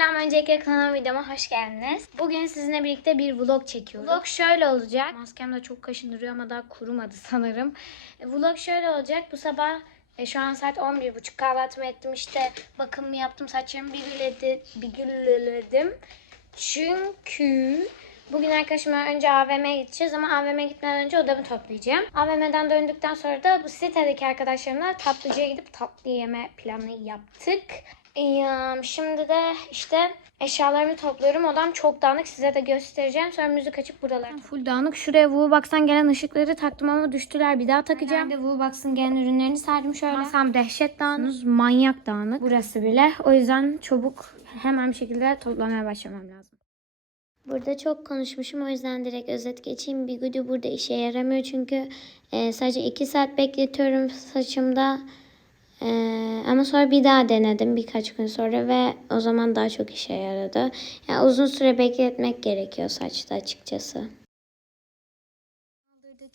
Selam öncelikle kanalıma videoma hoş geldiniz. Bugün sizinle birlikte bir vlog çekiyorum. Vlog şöyle olacak. Maskem de çok kaşındırıyor ama daha kurumadı sanırım. E, Vlog şöyle olacak. Bu sabah e, şu an saat 11.30 kahvaltımı ettim işte bakımımı yaptım saçlarımı bir güledi, bir gülledim. Çünkü bugün arkadaşımla önce AVM'ye gideceğiz ama AVM'ye gitmeden önce odamı toplayacağım. AVM'den döndükten sonra da bu sitedeki arkadaşlarımla tatlıcıya gidip tatlı yeme planı yaptık. Ee, Şimdi de işte eşyalarımı topluyorum. Odam çok dağınık. Size de göstereceğim. Sonra müzik açıp buralar. Full dağınık. Şuraya Woobox'tan gelen ışıkları taktım ama düştüler. Bir daha takacağım. Ben de Woobox'ın gelen ürünlerini serdim şöyle. Masam dehşet dağınık. Manyak dağınık. Burası bile. O yüzden çabuk hemen bir şekilde toplamaya başlamam lazım. Burada çok konuşmuşum o yüzden direkt özet geçeyim. Bigudi burada işe yaramıyor çünkü e, sadece 2 saat bekletiyorum saçımda. E, ama sonra bir daha denedim birkaç gün sonra ve o zaman daha çok işe yaradı. Yani uzun süre bekletmek gerekiyor saçta açıkçası.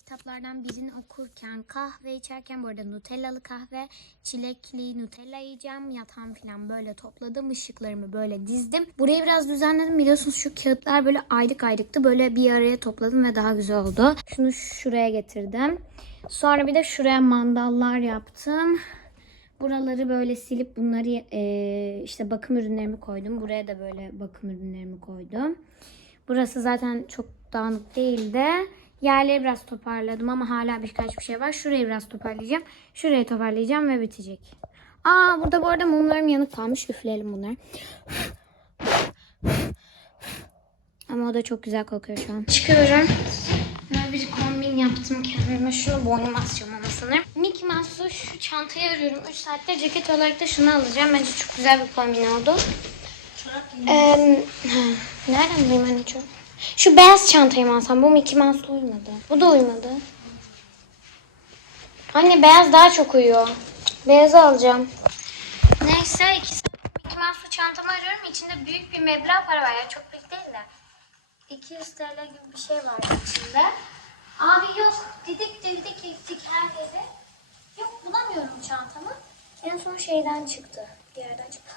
Kitaplardan birini okurken kahve içerken bu arada nutellalı kahve çilekli nutella yiyeceğim yatağım falan böyle topladım ışıklarımı böyle dizdim burayı biraz düzenledim biliyorsunuz şu kağıtlar böyle ayrık ayrıktı böyle bir araya topladım ve daha güzel oldu şunu şuraya getirdim sonra bir de şuraya mandallar yaptım Buraları böyle silip bunları eee, işte bakım ürünlerimi koydum. Buraya da böyle bakım ürünlerimi koydum. Burası zaten çok dağınık değil de yerleri biraz toparladım ama hala birkaç bir şey var. Şurayı biraz toparlayacağım. Şurayı toparlayacağım ve bitecek. Aa burada bu arada mumlarım yanık kalmış. Üfleyelim bunları. Ama o da çok güzel kokuyor şu an. Çıkıyorum. Böyle bir kombin yaptım kendime. Şunu boynuma ama sanırım. Mouse'lu şu çantayı arıyorum. 3 saatte ceket olarak da şunu alacağım. Bence çok güzel bir kombin oldu. Ee, ha, nereden bulayım anne çorap? Şu beyaz çantayı mı alsam? Bu Mickey Mouse'lu uymadı. Bu da uymadı. Anne beyaz daha çok uyuyor. Beyazı alacağım. Neyse iki saat Mickey Mouse'lu çantamı arıyorum. İçinde büyük bir meblağ para var. Yani çok büyük değil de. 200 TL gibi bir şey var içinde. Abi yok. Didik didik gittik her yere. Yok bulamıyorum çantamı. En son şeyden çıktı. Bir yerden çıktı.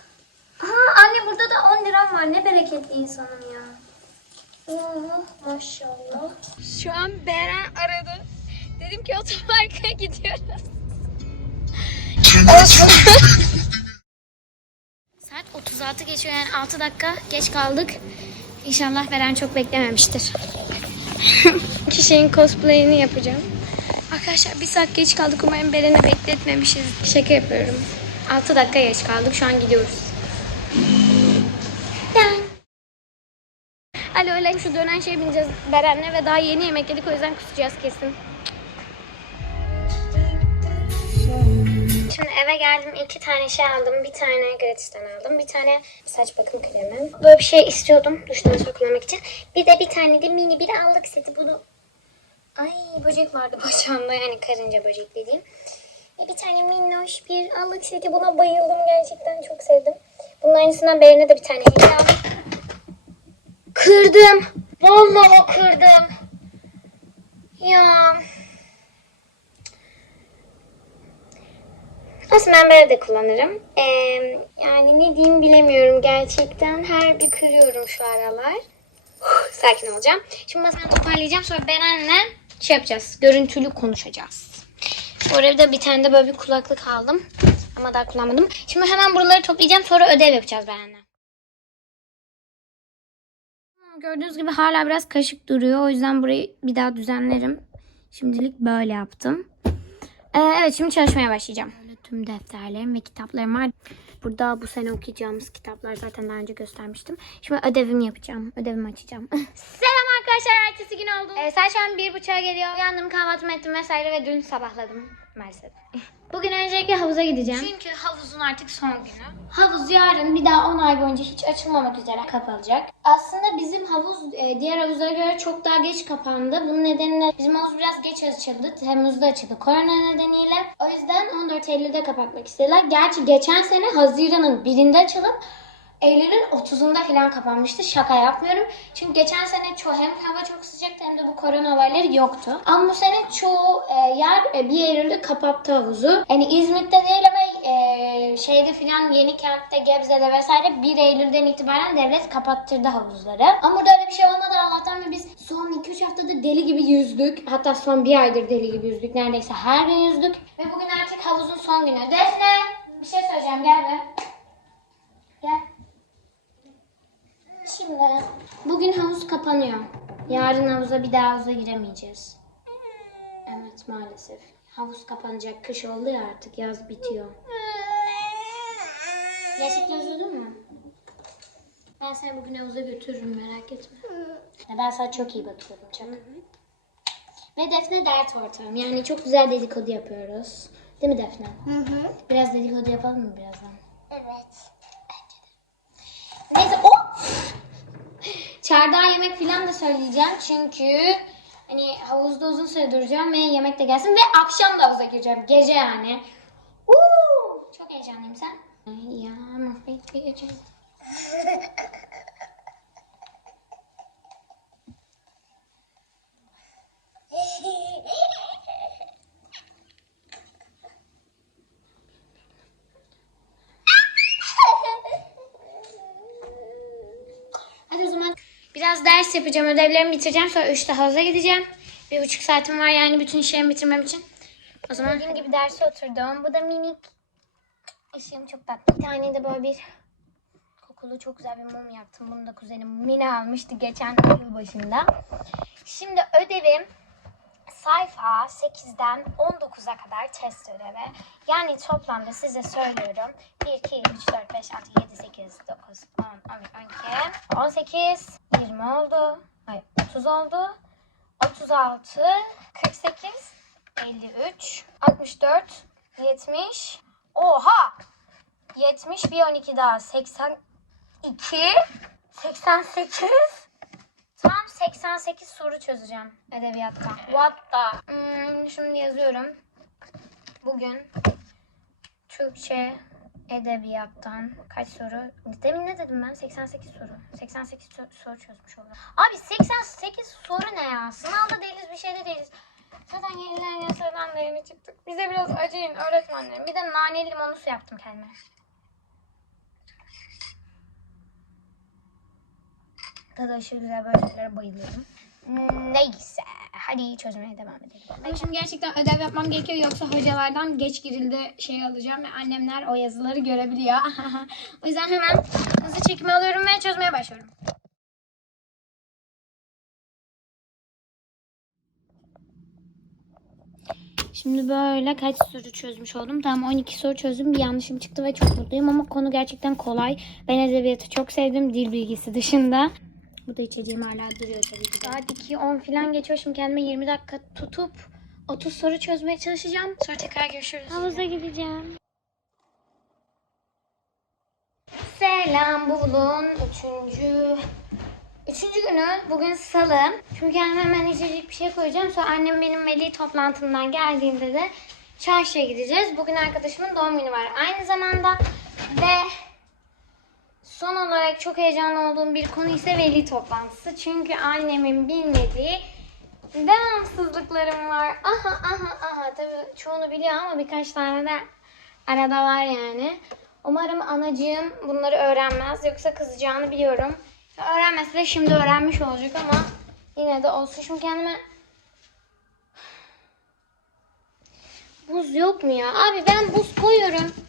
Aha anne burada da 10 liram var. Ne bereketli insanım ya. Oh, maşallah. Şu an Beren aradı. Dedim ki otoparka gidiyoruz. Saat 36 geçiyor yani 6 dakika geç kaldık. İnşallah Beren çok beklememiştir. Kişinin cosplay'ini yapacağım. Arkadaşlar bir saat geç kaldık. Umarım Beren'i bekletmemişiz. Şaka yapıyorum. 6 dakika geç kaldık. Şu an gidiyoruz. Alo öyle şu dönen şeye bineceğiz Beren'le ve daha yeni yemek yedik o yüzden kusacağız kesin. Şimdi eve geldim iki tane şey aldım. Bir tane gratisten aldım. Bir tane saç bakım kremi. Böyle bir şey istiyordum duştan sonra kullanmak için. Bir de bir tane de mini bir allık seti. Bunu Ay böcek vardı bacağımda yani karınca böcek dediğim. Ve bir tane minnoş bir allık seti. Buna bayıldım gerçekten çok sevdim. Bunun aynısından Beren'e de bir tane hediye aldım. Kırdım. Vallahi kırdım. Ya. Aslında ben böyle de kullanırım. Ee, yani ne diyeyim bilemiyorum gerçekten. Her bir kırıyorum şu aralar. Huh, Sakin olacağım. Şimdi masayı toparlayacağım. Sonra Beren'le şey yapacağız. Görüntülü konuşacağız. Orada bir tane de böyle bir kulaklık aldım. Ama daha kullanmadım. Şimdi hemen buraları toplayacağım. Sonra ödev yapacağız Beren'le. Gördüğünüz gibi hala biraz kaşık duruyor. O yüzden burayı bir daha düzenlerim. Şimdilik böyle yaptım. Ee, evet şimdi çalışmaya başlayacağım. Tüm defterlerim ve kitaplarım var. Burada bu sene okuyacağımız kitaplar zaten daha önce göstermiştim. Şimdi ödevimi yapacağım. Ödevimi açacağım. Selam arkadaşlar. Ertesi gün oldu. Ee, saat şu an bir buçuğa geliyor. Uyandım kahvaltımı ettim vesaire ve dün sabahladım maalesef. Bugün öncelikle havuza gideceğim. Çünkü havuzun artık son günü. Havuz yarın bir daha 10 ay boyunca hiç açılmamak üzere kapalacak. Aslında bizim havuz e, diğer havuzlara göre çok daha geç kapandı. Bunun nedeniyle bizim havuz biraz geç açıldı. Temmuz'da açıldı korona nedeniyle. O yüzden 14 Eylül'de kapatmak istediler. Gerçi geçen sene Haziran'ın birinde açılıp Eylül'ün 30'unda falan kapanmıştı. Şaka yapmıyorum. Çünkü geçen sene ço hem hava çok sıcaktı hem de bu korona olayları yoktu. Ama bu sene çoğu e, yer e, 1 Eylül'de kapattı havuzu. Yani İzmit'te değil ama e, şeyde filan yeni kentte Gebze'de vesaire 1 Eylül'den itibaren devlet kapattırdı havuzları. Ama burada öyle bir şey olmadı Allah'tan ve biz son 2-3 haftadır deli gibi yüzdük. Hatta son bir aydır deli gibi yüzdük. Neredeyse her gün yüzdük. Ve bugün artık havuzun son günü. Defne bir şey söyleyeceğim gel be. Gel. Şimdi bugün havuz kapanıyor. Yarın havuza bir daha havuza giremeyeceğiz. Evet maalesef. Havuz kapanacak. Kış oldu ya artık. Yaz bitiyor. Gerçekten üzüldün mü? Ben seni bugün havuza götürürüm merak etme. Ya Ben sana çok iyi bakıyorum çok. Ve Defne dert ortağım. Yani çok güzel dedikodu yapıyoruz. Değil mi Defne? Hı hı. Biraz dedikodu yapalım mı birazdan? Evet. Neyse o Çardağa yemek falan da söyleyeceğim çünkü hani havuzda uzun süre duracağım ve yemek de gelsin ve akşam da havuza gireceğim. Gece yani. Uuu, çok heyecanlıyım sen. Ya mahvedeceğim. Hadi o zaman biraz ders yapacağım. Ödevlerimi bitireceğim. Sonra 3'te havuza gideceğim. Bir buçuk saatim var yani bütün işlerimi bitirmem için. O zaman dediğim gibi derse oturdum. Bu da minik. Işığım çok tatlı. Bir tane de böyle bir kokulu çok güzel bir mum yaptım. Bunu da kuzenim Mine almıştı geçen yıl başında. Şimdi ödevim sayfa 8'den 19'a kadar test ödevi. Yani toplamda size söylüyorum. 1, 2, 3, 4, 5, 6, 7, 8, 9, 10, 11, 12, 18, 20 oldu. Hayır 30 oldu. 36, 48, 53, 64, 70. Oha! 70, bir 12 daha. 82, 88, Tam 88 soru çözeceğim edebiyattan. What the? Hmm, şimdi yazıyorum. Bugün Türkçe edebiyattan kaç soru? Demin ne dedim ben? 88 soru. 88 so- soru çözmüş oldum. Abi 88 soru ne ya? Sınavda değiliz bir şeyde değiliz. Zaten yenilen yasadan da yeni çıktık. Bize biraz acıyın öğretmenlerim. Bir de naneli limonlu su yaptım kendime. Tadı aşırı güzel böyle şeylere bayılıyorum. Neyse. Hadi çözmeye devam edelim. Ama şimdi gerçekten ödev yapmam gerekiyor yoksa hocalardan geç girildi şey alacağım ve annemler o yazıları görebiliyor. o yüzden hemen hızlı çekimi alıyorum ve çözmeye başlıyorum. Şimdi böyle kaç soru çözmüş oldum. Tamam 12 soru çözdüm. Bir yanlışım çıktı ve çok mutluyum ama konu gerçekten kolay. Ben edebiyatı çok sevdim dil bilgisi dışında. Bu da içeceğim hala duruyor tabii ki. Saat 2 10 falan geçiyor. Şimdi kendime 20 dakika tutup 30 soru çözmeye çalışacağım. Sonra tekrar görüşürüz. Havuza gideceğim. Selam bulun. Üçüncü Üçüncü günü bugün salı. Çünkü kendime hemen içecek bir şey koyacağım. Sonra annem benim veli toplantımdan geldiğinde de çarşıya gideceğiz. Bugün arkadaşımın doğum günü var. Aynı zamanda ve son olarak çok heyecanlı olduğum bir konu ise veli toplantısı. Çünkü annemin bilmediği devamsızlıklarım var. Aha aha aha. Tabii çoğunu biliyor ama birkaç tane de arada var yani. Umarım anacığım bunları öğrenmez. Yoksa kızacağını biliyorum. Öğrenmese de şimdi öğrenmiş olacak ama yine de olsun. Şimdi kendime buz yok mu ya? Abi ben buz koyuyorum.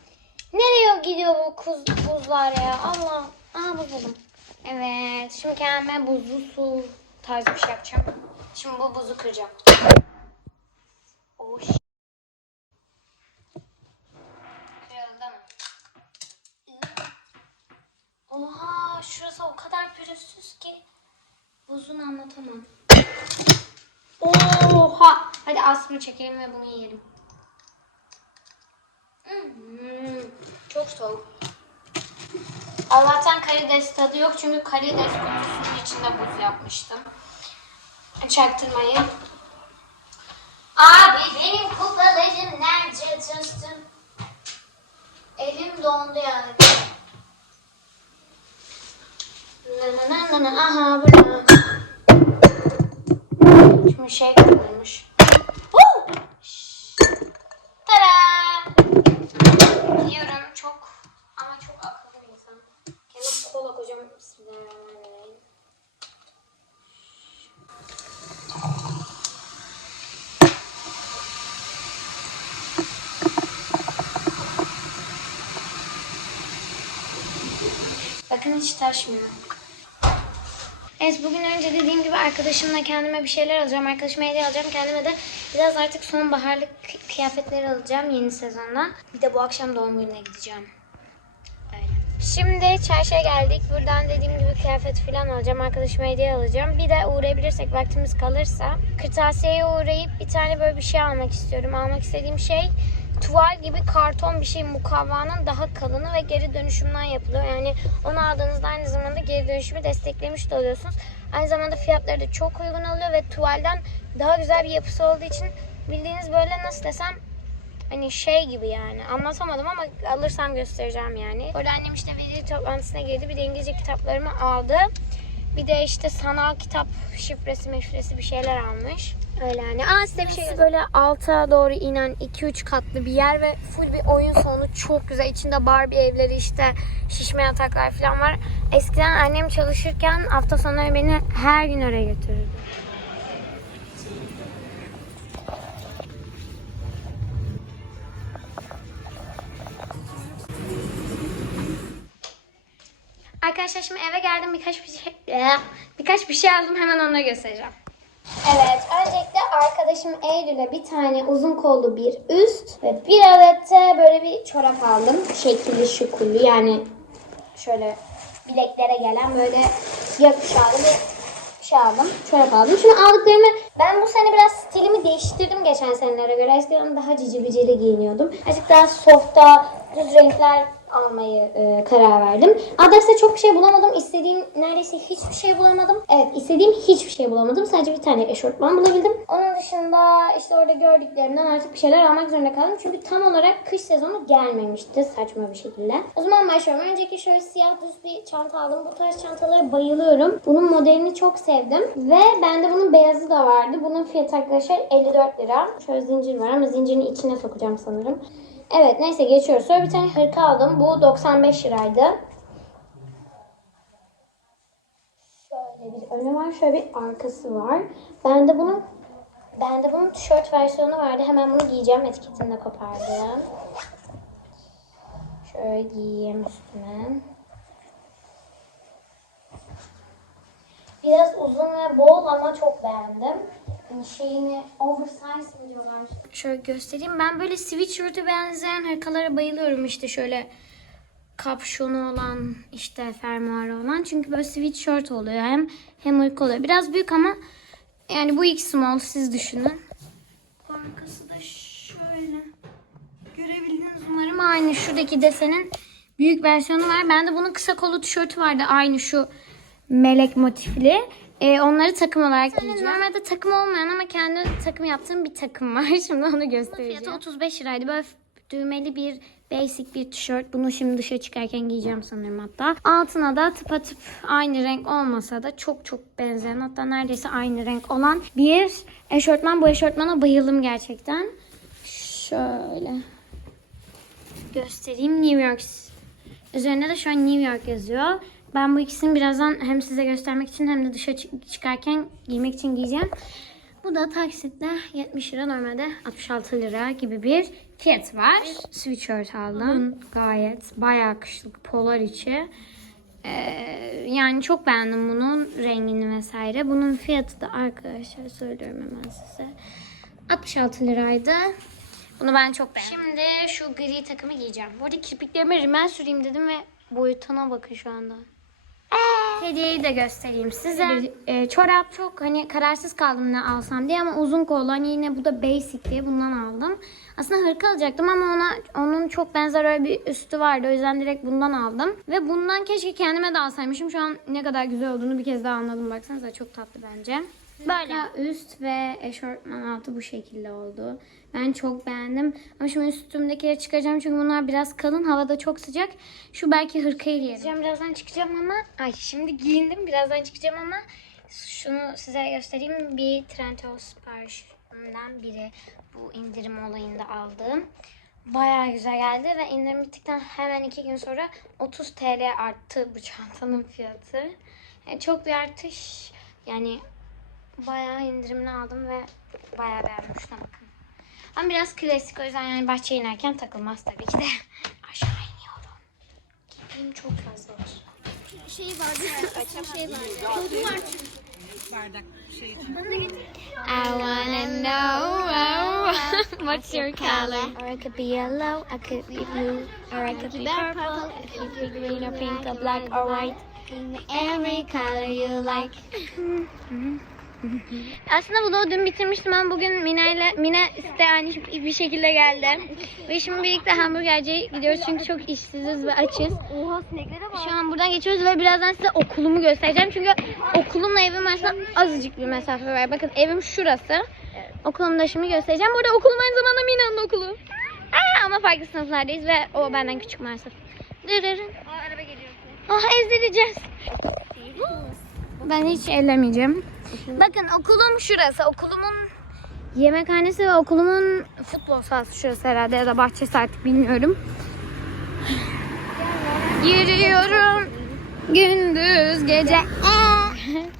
Nereye gidiyor bu kuz, buzlar ya? Allah. Aha buz buldum. Evet. Şimdi kendime buzlu su tarzı bir şey yapacağım. Şimdi bu buzu kıracağım. Oh? Oha şurası o kadar pürüzsüz ki buzunu anlatamam. Oha. Hadi asma çekelim ve bunu yiyelim. Hmm, çok soğuk. Allah'tan karides tadı yok çünkü karides kutusunun içinde buz yapmıştım. Çaktırmayın. Abi benim kuklalarım nerede tüstüm? Elim dondu yani. Aha burada. Şimdi şey koyulmuş. Taşmıyor. Evet bugün önce dediğim gibi arkadaşımla kendime bir şeyler alacağım. Arkadaşıma hediye alacağım. Kendime de biraz artık sonbaharlık kı- kıyafetler alacağım yeni sezonda. Bir de bu akşam doğum gününe gideceğim. Şimdi çarşıya geldik. Buradan dediğim gibi kıyafet falan alacağım. Arkadaşıma hediye alacağım. Bir de uğrayabilirsek vaktimiz kalırsa kırtasiyeye uğrayıp bir tane böyle bir şey almak istiyorum. Almak istediğim şey tuval gibi karton bir şey mukavvanın daha kalını ve geri dönüşümden yapılıyor. Yani onu aldığınızda aynı zamanda geri dönüşümü desteklemiş de oluyorsunuz. Aynı zamanda fiyatları da çok uygun oluyor ve tuvalden daha güzel bir yapısı olduğu için bildiğiniz böyle nasıl desem hani şey gibi yani anlatamadım ama alırsam göstereceğim yani. Orada annem işte veli toplantısına girdi bir de İngilizce kitaplarımı aldı. Bir de işte sanal kitap şifresi meşresi bir şeyler almış. Öyle yani. Aa size bir şey Böyle alta doğru inen 2-3 katlı bir yer ve full bir oyun salonu çok güzel. İçinde Barbie evleri işte şişme yataklar falan var. Eskiden annem çalışırken hafta sonları beni her gün oraya götürürdü. Arkadaşlar şimdi eve geldim birkaç bir şey Eh, birkaç bir şey aldım hemen onları göstereceğim. Evet öncelikle arkadaşım Eylül'e bir tane uzun kollu bir üst ve bir adet de böyle bir çorap aldım. Şekilli şukullu yani şöyle bileklere gelen böyle yakışarlı bir şey aldım. Çorap aldım. Şimdi aldıklarımı ben bu sene biraz stilimi değiştirdim geçen senelere göre. Eskiden daha cici bicili giyiniyordum. Azıcık daha softa, düz renkler almayı e, karar verdim. Adreste çok şey bulamadım. İstediğim neredeyse hiçbir şey bulamadım. Evet istediğim hiçbir şey bulamadım. Sadece bir tane eşortman bulabildim. Onun dışında işte orada gördüklerimden artık bir şeyler almak zorunda kaldım. Çünkü tam olarak kış sezonu gelmemişti saçma bir şekilde. O zaman başlıyorum. Önceki şöyle siyah düz bir çanta aldım. Bu tarz çantalara bayılıyorum. Bunun modelini çok sevdim. Ve bende bunun beyazı da vardı. Bunun fiyatı arkadaşlar 54 lira. Şöyle zincir var ama zincirin içine sokacağım sanırım. Evet neyse geçiyoruz. Sonra bir tane hırka aldım. Bu 95 liraydı. Şöyle bir önü var. Şöyle bir arkası var. Bende bunun bende bunun tişört versiyonu vardı. Hemen bunu giyeceğim. Etiketini de kopardım. Şöyle giyeyim üstüne. Biraz uzun ve bol ama çok beğendim. Yani şeyini oversize mi diyorlar? Şöyle göstereyim. Ben böyle sweatshirt'e benzeyen hırkalara bayılıyorum işte şöyle kapşonu olan işte fermuarı olan. Çünkü böyle sweatshirt oluyor hem hem hırka oluyor. Biraz büyük ama yani bu ilk small siz düşünün. Arkası da şöyle. Görebildiniz umarım aynı şuradaki desenin büyük versiyonu var. Bende bunun kısa kollu tişörtü vardı aynı şu melek motifli. Ee, onları takım olarak giyeceğim. Normalde takım olmayan ama kendi takım yaptığım bir takım var. Şimdi onu göstereceğim. Fiyatı 35 liraydı. Böyle düğmeli bir basic bir tişört. Bunu şimdi dışarı çıkarken giyeceğim sanırım hatta. Altına da tıpatıp aynı renk olmasa da çok çok benzeyen hatta neredeyse aynı renk olan bir eşortman. Bu eşortmana bayıldım gerçekten. Şöyle göstereyim. New York. Üzerinde de şu an New York yazıyor. Ben bu ikisini birazdan hem size göstermek için hem de dışarı çık- çıkarken giymek için giyeceğim. Bu da taksitle 70 lira normalde 66 lira gibi bir fiyat var. Sweatshirt aldım. Gayet bayağı kışlık polar içi. Ee, yani çok beğendim bunun rengini vesaire. Bunun fiyatı da arkadaşlar söylüyorum hemen size. 66 liraydı. Bunu ben çok beğendim. Şimdi şu gri takımı giyeceğim. Bu arada kirpiklerime rimel süreyim dedim ve boyutuna bakın şu anda. Hediyeyi de göstereyim size. E, çorap çok hani kararsız kaldım ne alsam diye ama uzun kollu hani yine bu da basic diye bundan aldım. Aslında hırka alacaktım ama ona onun çok benzer öyle bir üstü vardı. O yüzden direkt bundan aldım. Ve bundan keşke kendime de alsaymışım. Şu an ne kadar güzel olduğunu bir kez daha anladım. Baksanıza çok tatlı bence. Böyle üst ve eşortman altı bu şekilde oldu. Ben çok beğendim. Ama şimdi üstümdekileri çıkaracağım çünkü bunlar biraz kalın. Havada çok sıcak. Şu belki hırkayı giyerim. Birazdan çıkacağım ama ay şimdi giyindim. Birazdan çıkacağım ama şunu size göstereyim. Bir Trendyol siparişimden biri bu indirim olayında aldığım. Bayağı güzel geldi ve indirim bittikten hemen iki gün sonra 30 TL arttı bu çantanın fiyatı. Yani çok bir artış. Yani bayağı indirimli aldım ve bayağı beğendim. Şuna bakın. Ama biraz klasik o yüzden yani bahçeye inerken takılmaz tabii ki de. Aşağı iniyorum. Kirpiğim çok fazla olsun. şey vardı. Açan şey vardı. Kodu var çünkü. Bardak şey I wanna know what's your color. Or it could be yellow, I could be blue, or I could be purple. It could be green or pink or black or white. Every color you like. Aslında vlogu dün bitirmiştim ama bugün Mina ile Mina iste aynı bir şekilde geldi. Ve şimdi birlikte hamburgerciye gidiyoruz çünkü çok işsiziz ve açız. Oha sineklere bak. Şu an buradan geçiyoruz ve birazdan size okulumu göstereceğim. Çünkü okulumla evim arasında azıcık bir mesafe var. Bakın evim şurası. Okulumu da şimdi göstereceğim. Burada okulum aynı zamanda Mina'nın okulu. Aa, ama farklı sınıflardayız ve o benden küçük maalesef. Dırırın. Aa, araba geliyor. Ah ezdireceğiz. Ben hiç ellemeyeceğim. Bakın okulum şurası. Okulumun yemekhanesi ve okulumun futbol sahası şurası herhalde ya da bahçesi artık bilmiyorum. Yürüyorum gündüz gece.